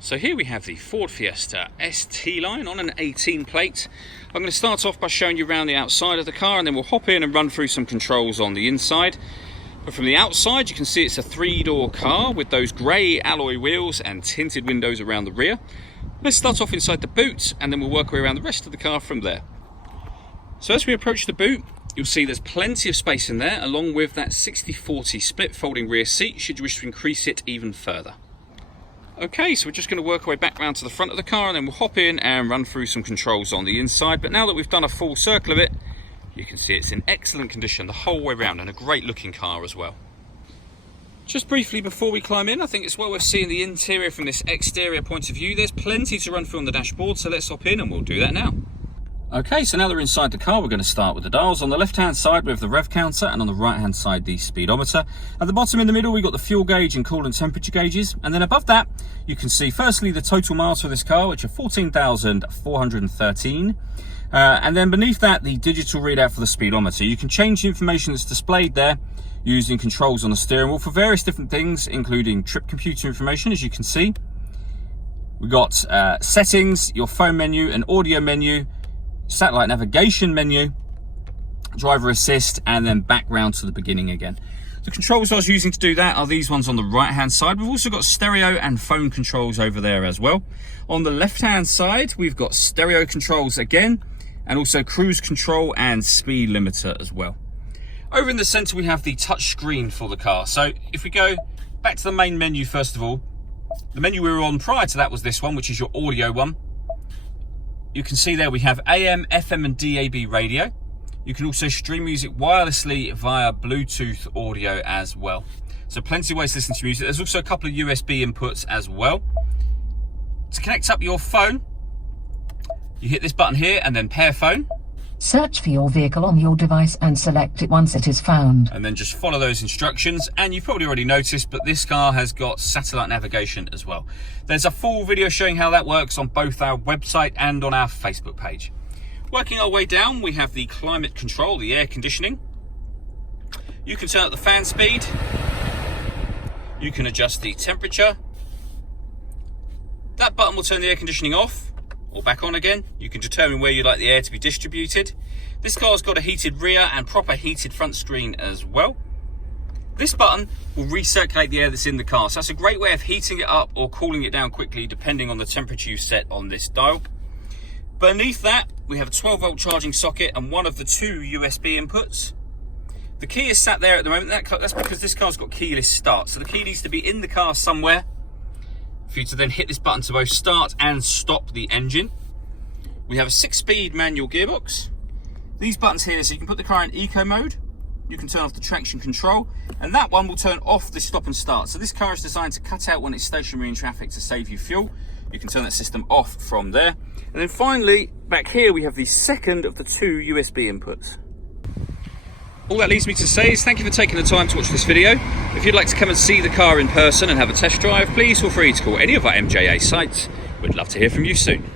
So here we have the Ford Fiesta ST line on an 18 plate. I'm going to start off by showing you around the outside of the car, and then we'll hop in and run through some controls on the inside. But from the outside you can see it's a 3-door car with those grey alloy wheels and tinted windows around the rear. Let's start off inside the boot and then we'll work our way around the rest of the car from there. So as we approach the boot, you'll see there's plenty of space in there, along with that 60/40 split folding rear seat should you wish to increase it even further. Okay, so we're just going to work our way back round to the front of the car and then we'll hop in and run through some controls on the inside. But now that we've done a full circle of it, you can see it's in excellent condition the whole way around, and a great looking car as well. Just briefly before we climb in, I think it's well worth seeing the interior from this exterior point of view. There's plenty to run through on the dashboard, so let's hop in and we'll do that now. Okay, so now that we're inside the car, we're going to start with the dials. On the left-hand side, we have the rev counter, and on the right-hand side, the speedometer. At the bottom in the middle, we've got the fuel gauge and coolant temperature gauges. And then above that, you can see, firstly, the total miles for this car, which are 14,413. And then beneath that, the digital readout for the speedometer. You can change the information that's displayed there using controls on the steering wheel for various different things, including trip computer information, as you can see. We've got settings, your phone menu, an audio menu, satellite navigation menu, driver assist, and then back round to the beginning again. The controls I was using to do that are these ones on the right hand side. We've also got stereo and phone controls over there as well. On the left hand side, we've got stereo controls again, and also cruise control and speed limiter as well. Over in the center, we have the touch screen for the car. So if we go back to the main menu, first of all, the menu we were on prior to that was this one, which is your audio one. You can see there we have AM, FM and DAB radio. You can also stream music wirelessly via Bluetooth audio as well. So plenty of ways to listen to music. There's also a couple of USB inputs as well. To connect up your phone, you hit this button here and then pair phone. Search for your vehicle on your device and select it once it is found. And then just follow those instructions. And you've probably already noticed, but this car has got satellite navigation as well. There's a full video showing how that works on both our website and on our Facebook page. Working our way down, we have the climate control, the air conditioning. You can turn up the fan speed. You can adjust the temperature. That button will turn the air conditioning off or back on again. You can determine where you'd like the air to be distributed. This car's got a heated rear and proper heated front screen as well. This button will recirculate the air that's in the car, so that's a great way of heating it up or cooling it down quickly depending on the temperature you set on this dial. Beneath that, we have a 12-volt charging socket and one of the 2 USB inputs. The key is sat there at the moment. That's because this car's got keyless start, so the key needs to be in the car somewhere for you to then hit this button to both start and stop the engine. We have a 6-speed manual gearbox. These buttons here, so you can put the car in eco mode, you can turn off the traction control, and that one will turn off the stop and start. So this car is designed to cut out when it's stationary in traffic to save you fuel. You can turn that system off from there. And then finally, back here we have the second of the 2 USB inputs. All that leaves me to say is thank you for taking the time to watch this video. If you'd like to come and see the car in person and have a test drive, please feel free to call any of our MJA sites. We'd love to hear from you soon.